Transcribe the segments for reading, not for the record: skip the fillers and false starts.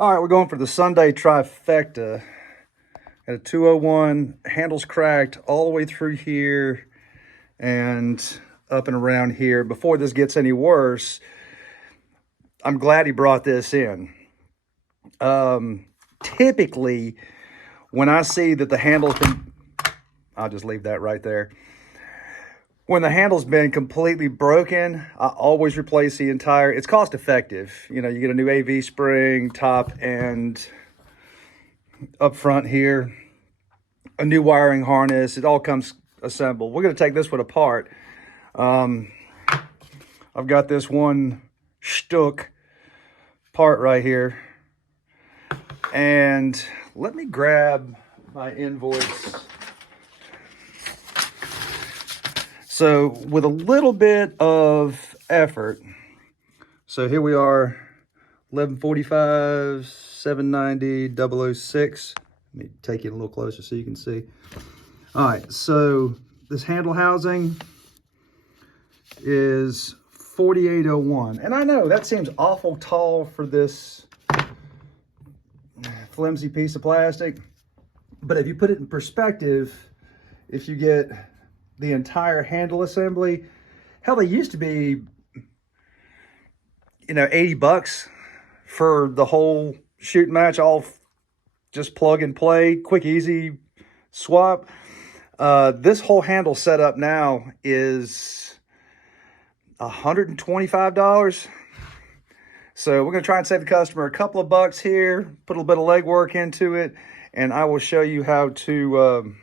All right, we're going for the Sunday trifecta. Got a 201, handles cracked all the way through here and up and around here. Before this gets any worse, I'm glad he brought this in. Typically, when I see that the handle's been, I'll just leave that right there. When the handle's been completely broken, I always replace the entire, it's cost effective. You know, you get a new AV spring, top and up front here, a new wiring harness, it all comes assembled. We're gonna take this one apart. I've got this one Stihl part right here. And let me grab my invoice. So with a little bit of effort, so here we are, 1145, 790, 006. Let me take you a little closer so you can see. All right, so this handle housing is 4801. And I know that seems awful tall for this flimsy piece of plastic, but if you put it in perspective, if you get the entire handle assembly, hell, they used to be, 80 bucks for the whole shooting match, all just plug and play, quick, easy swap. This whole handle setup now is $125. So we're gonna try and save the customer a couple of bucks here, put a little bit of legwork into it, and I will show you how to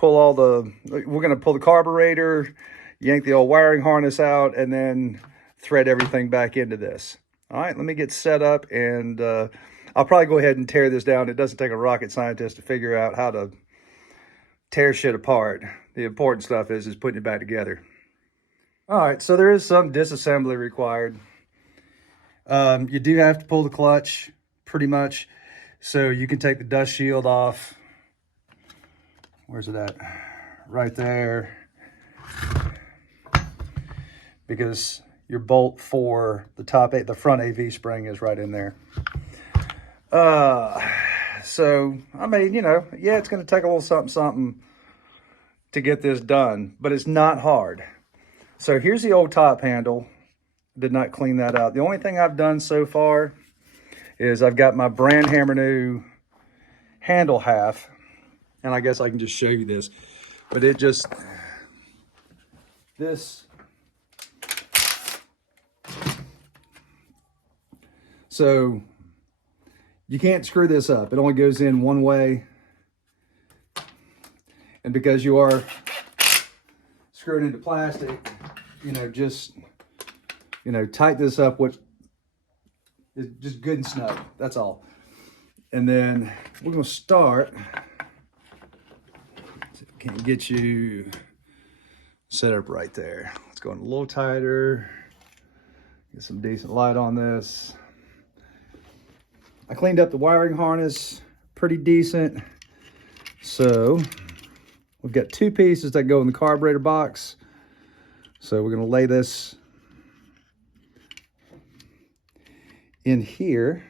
we're gonna pull the carburetor, yank the old wiring harness out, and then thread everything back into this. All right, let me get set up, and I'll probably go ahead and tear this down. It doesn't take a rocket scientist to figure out how to tear shit apart. The important stuff is putting it back together. All right, so there is some disassembly required. You do have to pull the clutch pretty much, so you can take the dust shield off. Where's it at? Right there. Because your bolt for the front AV spring is right in there. So, I mean, yeah, it's going to take a little something to get this done, but it's not hard. So here's the old top handle. Did not clean that out. The only thing I've done so far is I've got my brand hammer new handle half, and I guess I can just show you this, but so you can't screw this up. It only goes in one way. And because you are screwed into plastic, just, tighten this up with just good and snug. That's all. And then we're going to start. See if we can get you set up right there. Let's go in a little tighter. Get some decent light on this. I cleaned up the wiring harness pretty decent. So we've got two pieces that go in the carburetor box. So we're going to lay this in here.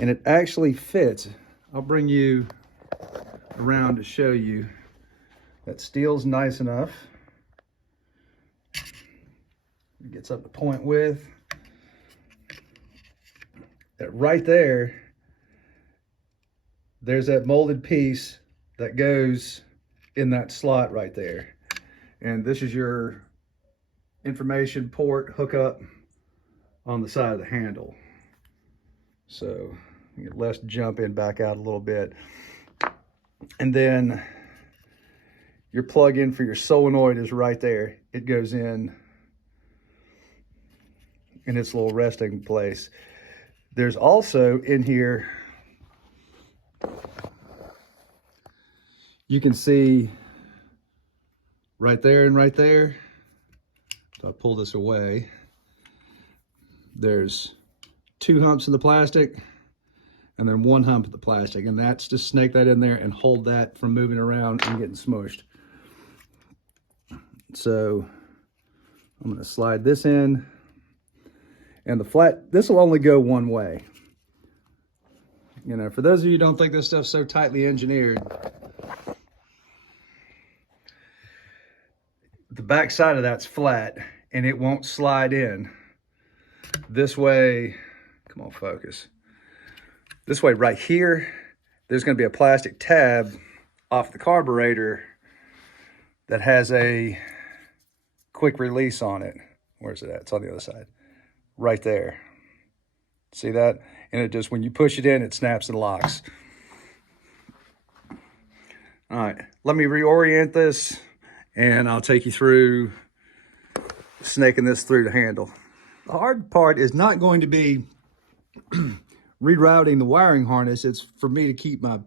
And it actually fits. I'll bring you around to show you that Stihl's nice enough. It gets up to point width. That right there, there's that molded piece that goes in that slot right there. And this is your information port hookup on the side of the handle. So let's jump in back out a little bit. And then your plug-in for your solenoid is right there. It goes in its little resting place. There's also in here, you can see right there and right there. So I pull this away. There's two humps in the plastic and then one hump of the plastic, and that's to snake that in there and hold that from moving around and getting smushed. So I'm going to slide this in, And the flat, this will only go one way. You know, for those of you who don't think this stuff's so tightly engineered, the back side of that's flat and it won't slide in. This way, come on, focus. This way right here, there's going to be a plastic tab off the carburetor that has a quick release on it. Where's it at? It's on the other side. Right there. See that? And it just, when you push it in, it snaps and locks. All right, let me reorient this and I'll take you through snaking this through the handle. The hard part is not going to be rerouting the wiring harness. It's for me to keep my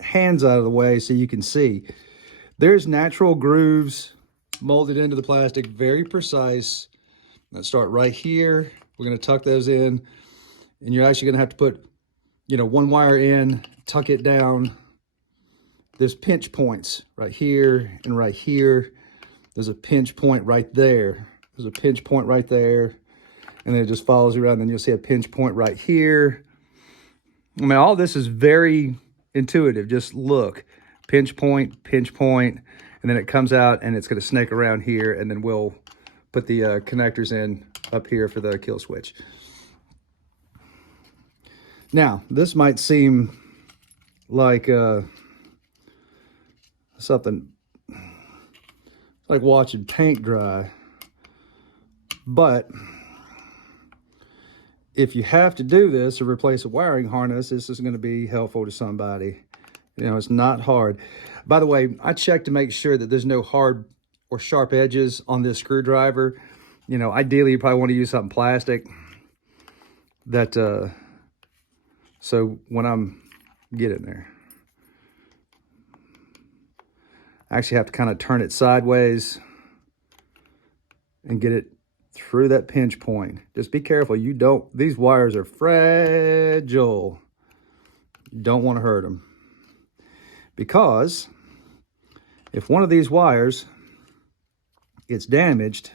hands out of the way so you can see. There's natural grooves molded into the plastic, very precise. Let's start right here. We're going to tuck those in, and you're actually going to have to put, you know, one wire in, tuck it down. There's pinch points right here and right here. There's a pinch point right there. There's a pinch point right there. And then it just follows you around. Then you'll see a pinch point right here. I mean, all this is very intuitive. Just look, pinch point, and then it comes out and it's going to snake around here, and then we'll put the connectors in up here for the kill switch. Now, this might seem like something like watching paint dry, but if you have to do this or replace a wiring harness, this is going to be helpful to somebody. You know, it's not hard. By the way, I checked to make sure that there's no hard or sharp edges on this screwdriver. You know, ideally you probably want to use something plastic that so when I'm getting there, I actually have to kind of turn it sideways and get it through that pinch point. Just be careful. You don't, these wires are fragile. You don't want to hurt them, because if one of these wires gets damaged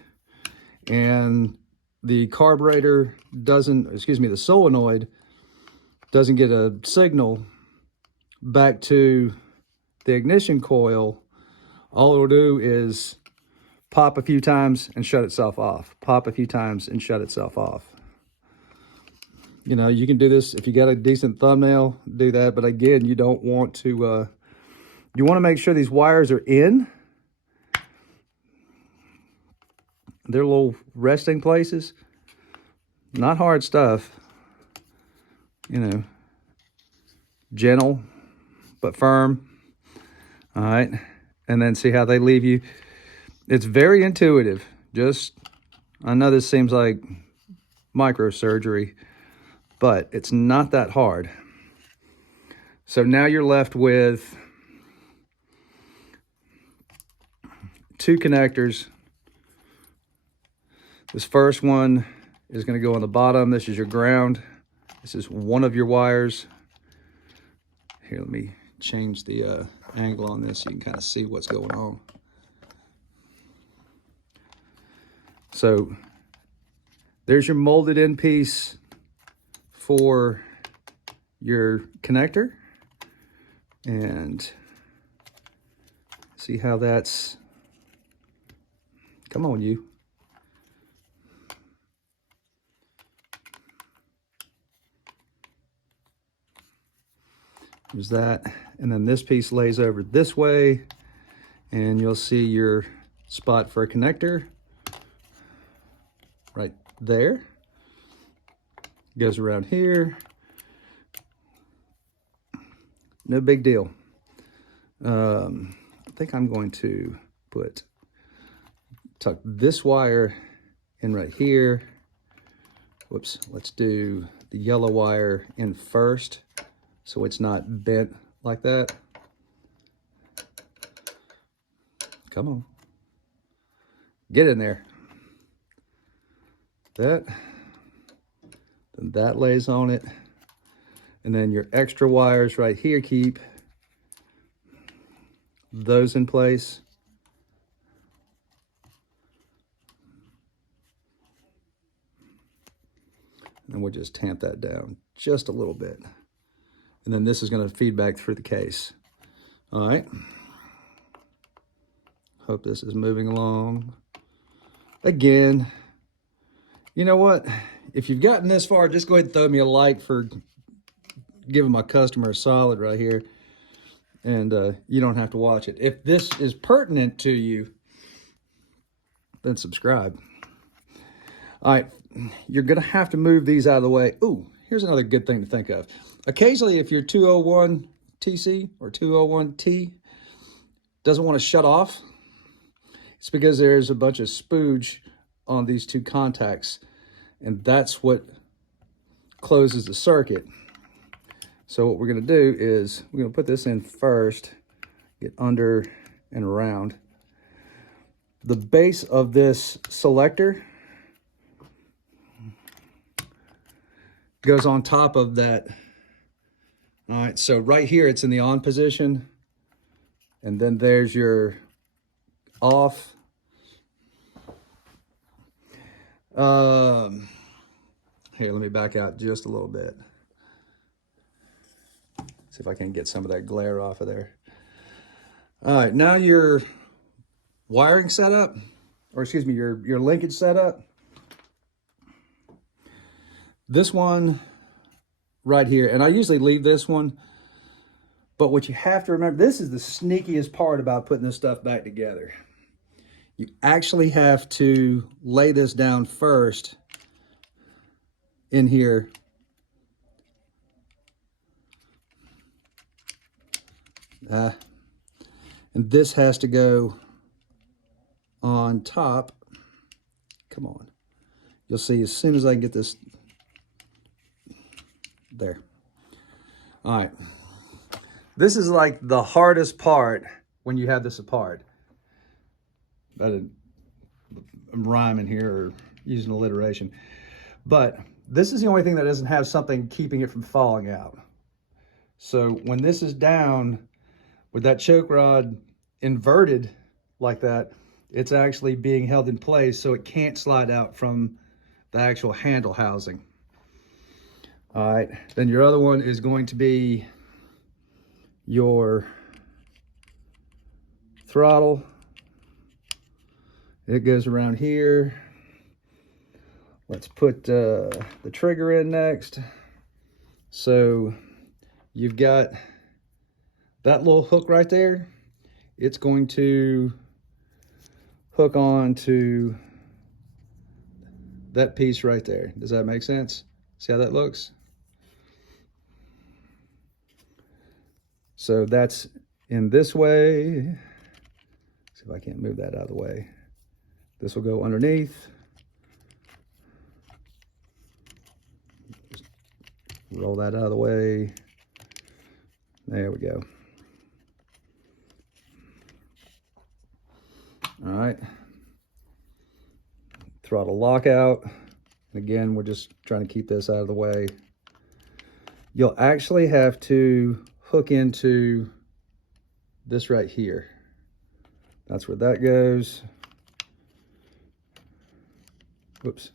and the carburetor doesn't, excuse me, the solenoid doesn't get a signal back to the ignition coil, all it'll do is pop a few times and shut itself off. Pop a few times and shut itself off. You know, you can do this if you got a decent thumbnail, do that. But again, you don't want to, you want to make sure these wires are in their little resting places. Not hard stuff, you know, gentle but firm. All right, and then see how they leave you. It's very intuitive. Just, I know this seems like microsurgery, but it's not that hard. So now you're left with two connectors. This first one is going to go on the bottom. This is your ground. This is one of your wires. Here, let me change the angle on this so you can kind of see what's going on. So there's your molded in piece for your connector, and see how that's, come on you. There's that, and then this piece lays over this way, and you'll see your spot for a connector right there. Goes around here. No big deal. I think I'm going to tuck this wire in right here. Whoops, let's do the yellow wire in first, so it's not bent like that. Come on. Get in there. That. Then that lays on it. And then your extra wires right here, keep those in place. and we'll just tamp that down just a little bit. And then this is going to feed back through the case. All right. Hope this is moving along. Again, you know what? If you've gotten this far, just go ahead and throw me a like for giving my customer a solid right here. And you don't have to watch it. If this is pertinent to you, then subscribe. All right, you're gonna have to move these out of the way. Ooh, here's another good thing to think of. Occasionally, if your 201tc or 201t doesn't want to shut off, it's because there's a bunch of spooge on these two contacts, and that's what closes the circuit. So what we're gonna do is we're gonna put this in first, get under and around. The base of this selector goes on top of that. All right, so right here it's in the on position, and then there's your off. Here, let me back out just a little bit. See if I can get some of that glare off of there. All right, now your wiring setup, or excuse me, your linkage setup. This one right here, and I usually leave this one, but what you have to remember, this is the sneakiest part about putting this stuff back together. You actually have to lay this down first in here. And this has to go on top. Come on. You'll see as soon as I can get this there. All right. This is like the hardest part when you have this apart. I'm rhyming here or using alliteration. But this is the only thing that doesn't have something keeping it from falling out. So when this is down with that choke rod inverted like that, it's actually being held in place so it can't slide out from the actual handle housing. All right, then your other one is going to be your throttle. It goes around here. Let's put the trigger in next. So you've got that little hook right there. It's going to hook on to that piece right there. Does that make sense? See how that looks? So that's in this way. See if I can't move that out of the way. This will go underneath. Just roll that out of the way. There we go. All right. Throttle lockout. Again, we're just trying to keep this out of the way. You'll actually have to hook into this right here. That's where that goes. Whoops.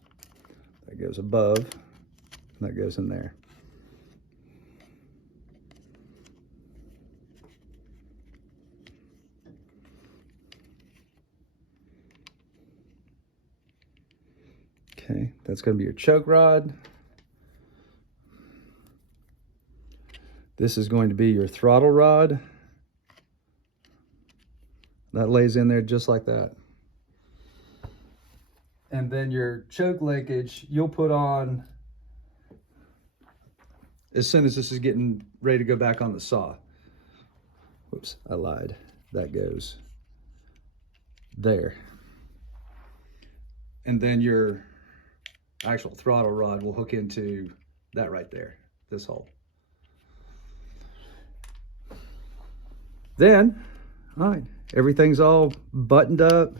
That goes above, and that goes in there. Okay, that's going to be your choke rod. This is going to be your throttle rod. That lays in there just like that. And then your choke linkage, you'll put on as soon as this is getting ready to go back on the saw. Whoops, I lied. That goes there. And then your actual throttle rod will hook into that right there, this hole. Then, all right, everything's all buttoned up.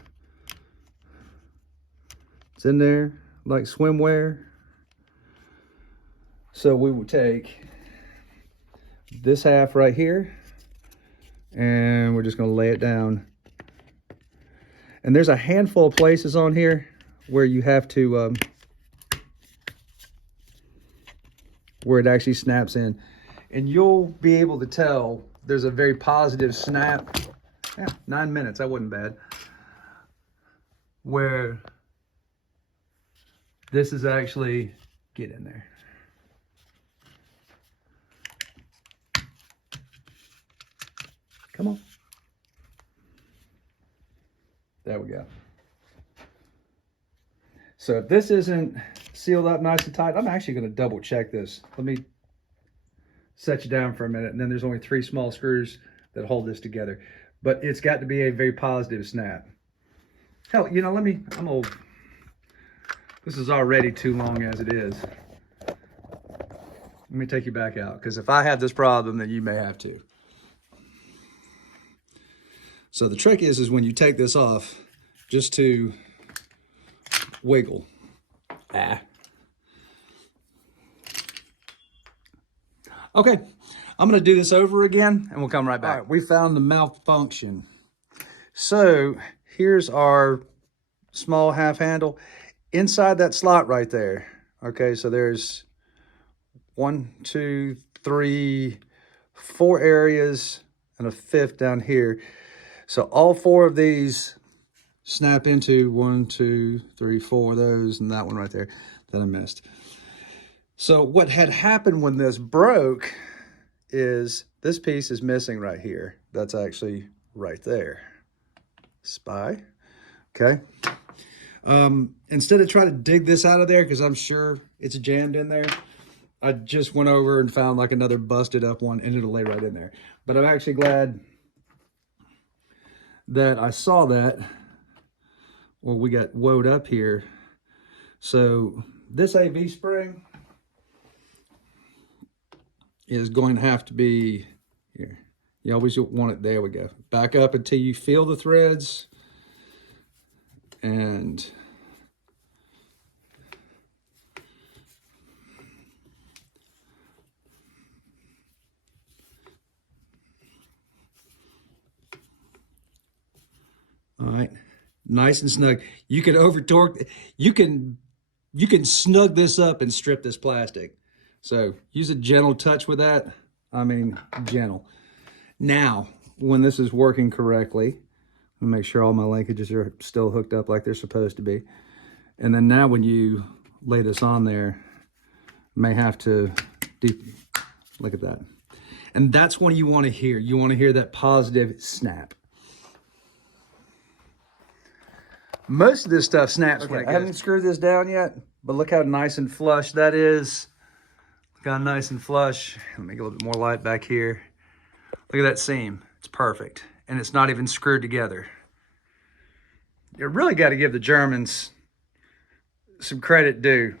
It's in there like swimwear. So we will take this half right here and we're just gonna lay it down. And there's a handful of places on here where you have to where it actually snaps in. And you'll be able to tell there's a very positive snap. Yeah, 9 minutes, that wasn't bad. Where this is actually, get in there. Come on. There we go. So if this isn't sealed up nice and tight, I'm actually going to double check this. Let me set you down for a minute, and then there's only 3 small screws that hold this together. But it's got to be a very positive snap. Hell, you know, I'm old. This is already too long as it is. Let me take you back out, because if I have this problem, then you may have to. So the trick is when you take this off, just to wiggle. Okay, I'm gonna do this over again and we'll come right back. All right, we found the malfunction. So here's our small half handle inside that slot right there. Okay, so there's 1, 2, 3, 4 areas and a 5th down here. So all 4 of these snap into 1, 2, 3, 4 of those, and that one right there that I missed. So what had happened when this broke is this piece is missing right here. That's actually right there. Spy. Okay. Instead of trying to dig this out of there, because I'm sure it's jammed in there, I just went over and found like another busted up one, and it'll lay right in there. But I'm actually glad that I saw that. Well, we got woed up here. So this AV spring is going to have to be here. You always want it, there we go. Back up until you feel the threads. And all right, nice and snug. You can over torque, you can snug this up and strip this plastic. So use a gentle touch with that. I mean, gentle. Now, when this is working correctly, make sure all my linkages are still hooked up like they're supposed to be. And then now when you lay this on there, you may have to look at that. And that's what you want to hear. You want to hear that positive snap. Most of this stuff snaps when it goes. I haven't screwed this down yet, but look how nice and flush that is. Look how nice and flush. Let me get a little bit more light back here. Look at that seam. It's perfect. And it's not even screwed together. You really got to give the Germans some credit due.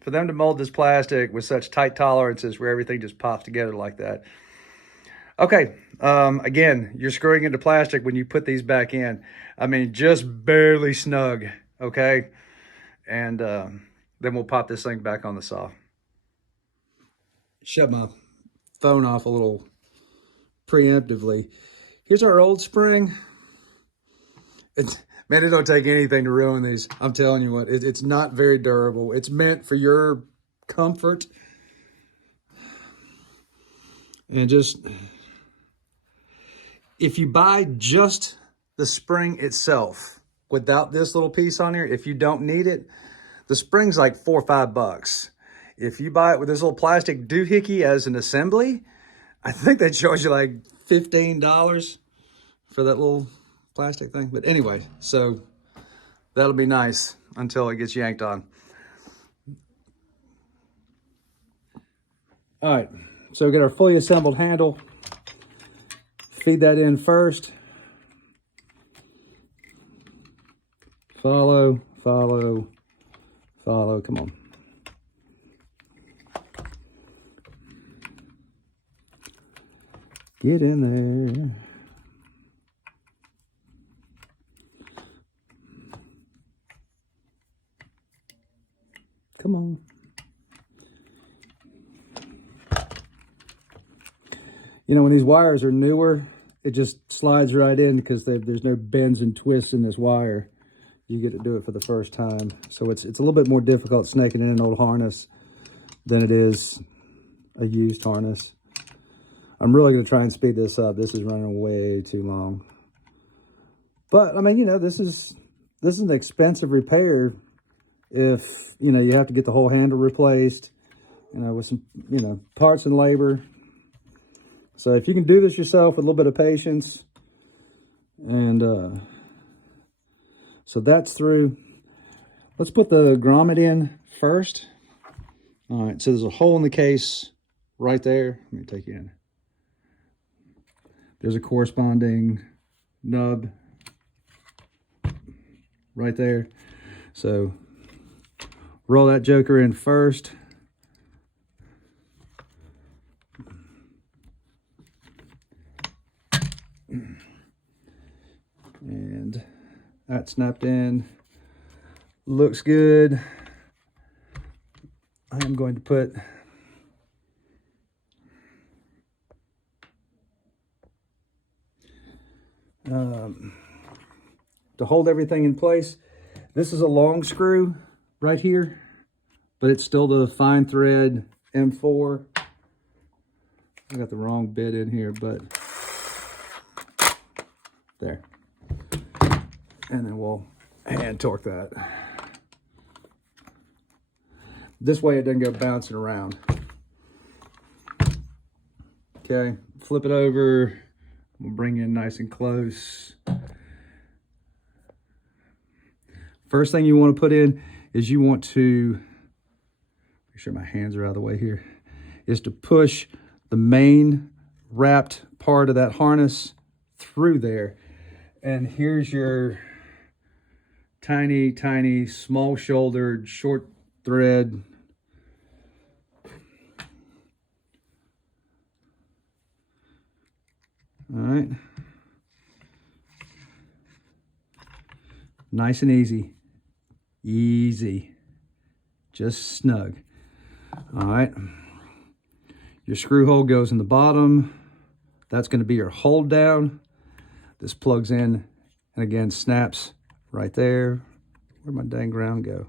For them to mold this plastic with such tight tolerances where everything just pops together like that. Okay, again, you're screwing into plastic when you put these back in. I mean, just barely snug, okay? And then we'll pop this thing back on the saw. Shut my phone off a little preemptively. Here's our old spring. Man, it don't take anything to ruin these. I'm telling you what, it's not very durable. It's meant for your comfort. And just, if you buy just the spring itself without this little piece on here, if you don't need it, the spring's like $4 or $5. If you buy it with this little plastic doohickey as an assembly, I think that charge you like $15 for that little plastic thing. But anyway, so that'll be nice until it gets yanked on. All right, so we get our fully assembled handle. Feed that in first. Follow, follow, follow, come on. Get in there. Come on. You know, when these wires are newer, it just slides right in because there's no bends and twists in this wire. You get to do it for the first time. So it's a little bit more difficult snaking in an old harness than it is a used harness. I'm really going to try and speed this up. This is running way too long. But I mean, you know, this is an expensive repair. If, you know, you have to get the whole handle replaced, you know, with some, you know, parts and labor. So if you can do this yourself with a little bit of patience, and so that's through. Let's put the grommet in first. All right, so there's a hole in the case right there. Let me take you in. There's a corresponding nub right there. So roll that joker in first. And that snapped in. Looks good. I am going to put to hold everything in place. This is a long screw right here, but it's still the fine thread M4. I got the wrong bit in here, but there. And then we'll hand torque that. This way it doesn't go bouncing around. Okay, flip it over. We'll bring in nice and close. First thing you want to put in is you want to, make sure my hands are out of the way here, is to push the main wrapped part of that harness through there. And here's your tiny, tiny, small shouldered, short thread. All right. Nice and easy. Easy. Just snug. All right. Your screw hole goes in the bottom. That's going to be your hold down. This plugs in and again snaps right there. Where'd my dang ground go?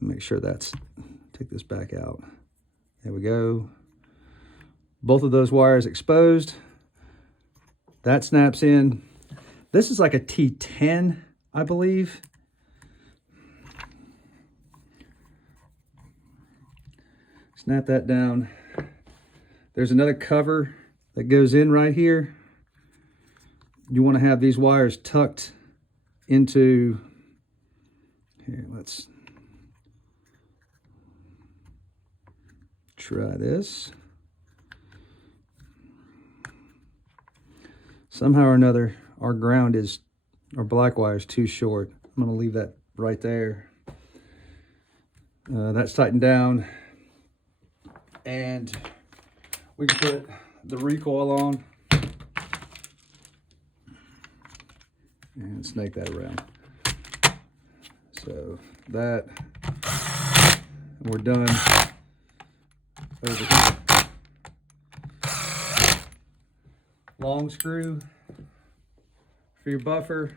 Make sure that's, take this back out. There we go. Both of those wires exposed. That snaps in. This is like a T10, I believe. Snap that down. There's another cover that goes in right here. You want to have these wires tucked into, here, let's try this. Somehow or another, our ground is, our black wire is too short. I'm going to leave that right there. That's tightened down. And we can put the recoil on and snake that around. So that, we're done over here. Long screw for your buffer.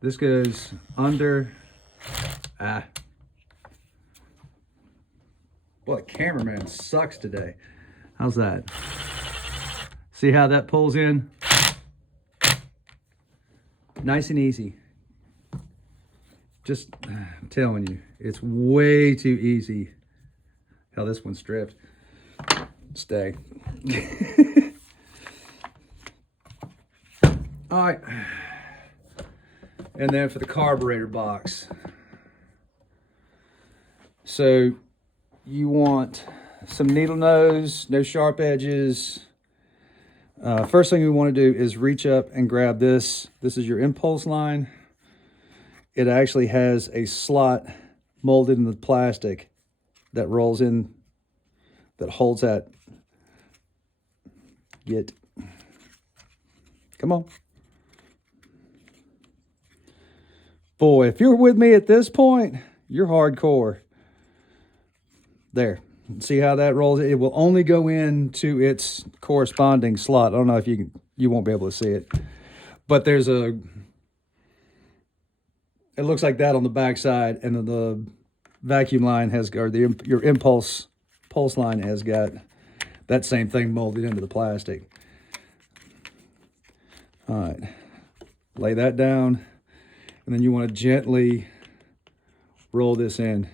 This goes under. Boy, cameraman sucks today. How's that? See how that pulls in? Nice and easy. Just, I'm telling you, it's way too easy. How this one's stripped. Stay. All right. And then for the carburetor box. So you want some needle nose, no sharp edges. First thing we want to do is reach up and grab this. This is your impulse line. It actually has a slot molded in the plastic that rolls in, that holds that. Come on. Boy, if you're with me at this point, you're hardcore. There. See how that rolls? It will only go into its corresponding slot. I don't know if you won't be able to see it. But there's a, it looks like that on the back side, and then vacuum line has, or your pulse line has got that same thing molded into the plastic. All right, lay that down, and then you want to gently roll this in.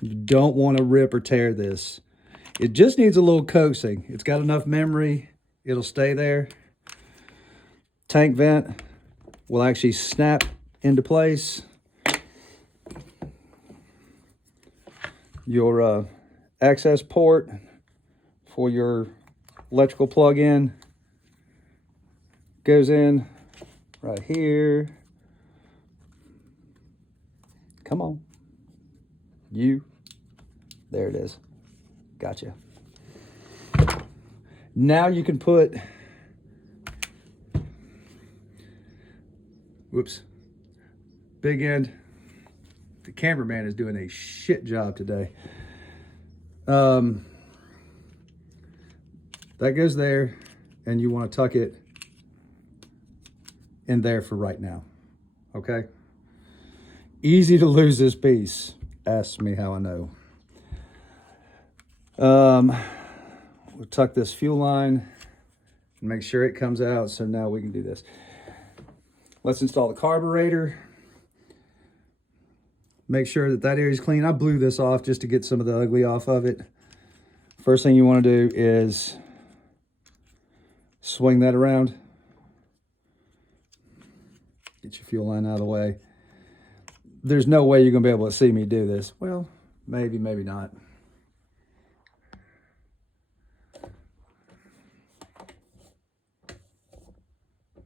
You don't want to rip or tear this. It just needs a little coaxing. It's got enough memory, it'll stay there. Tank vent will actually snap into place. Your access port for your electrical plug-in goes in right here. Come on. There it is. Gotcha. Now you can put, whoops, big end. The cameraman is doing a shit job today. That goes there, and you want to tuck it in there for right now. Okay? Easy to lose this piece. Ask me how I know. We'll tuck this fuel line and make sure it comes out. So now we can do this. Let's install the carburetor. Make sure that area is clean. I blew this off just to get some of the ugly off of it. First thing you want to do is swing that around. Get your fuel line out of the way. There's no way you're going to be able to see me do this. Well, maybe, maybe not.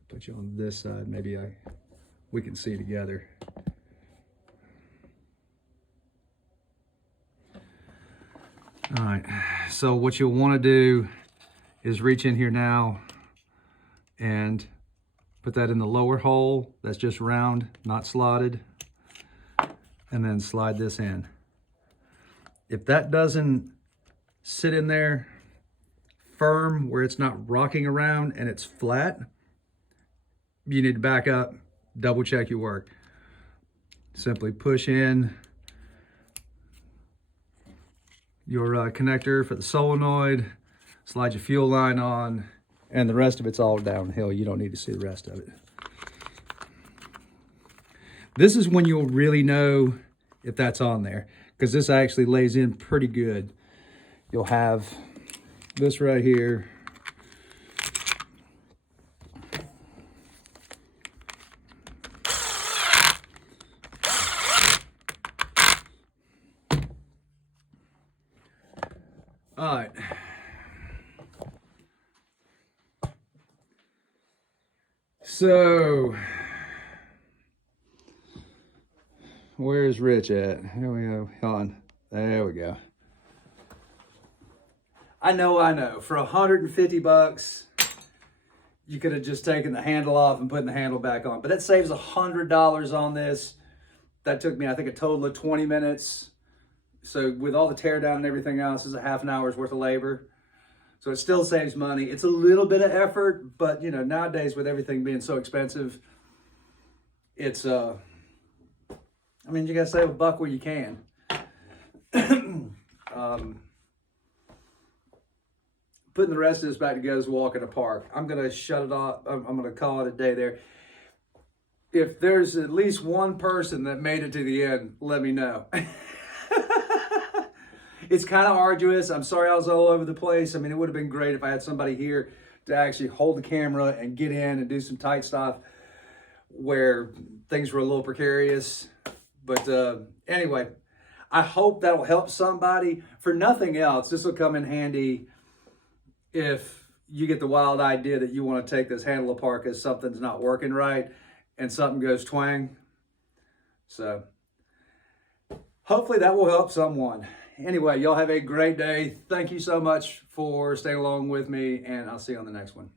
Put you on this side. Maybe we can see together. All right, so what you'll want to do is reach in here now and put that in the lower hole that's just round, not slotted, and then slide this in. If that doesn't sit in there firm where it's not rocking around and it's flat, you need to back up, double check your work. Simply push in your connector for the solenoid, slide your fuel line on, and the rest of it's all downhill. You don't need to see the rest of it. This is when you'll really know if that's on there, because this actually lays in pretty good. You'll have this right here. All right. So, where's Rich at? Here we go. Hold on. There we go. I know. For $150, you could have just taken the handle off and putting the handle back on. But that saves $100 on this. That took me, I think, a total of 20 minutes. So with all the tear down and everything else, is a half an hour's worth of labor. So it still saves money. It's a little bit of effort, but you know, nowadays with everything being so expensive, it's I mean, you gotta save a buck where you can. Putting the rest of this back together is a walk in the park. I'm gonna shut it off. I'm gonna call it a day there. If there's at least one person that made it to the end, let me know. It's kind of arduous. I'm sorry I was all over the place. I mean, it would have been great if I had somebody here to actually hold the camera and get in and do some tight stuff where things were a little precarious. But anyway, I hope that'll help somebody. For nothing else, this will come in handy if you get the wild idea that you want to take this handle apart because something's not working right and something goes twang. So hopefully that will help someone. Anyway, y'all have a great day. Thank you so much for staying along with me, and I'll see you on the next one.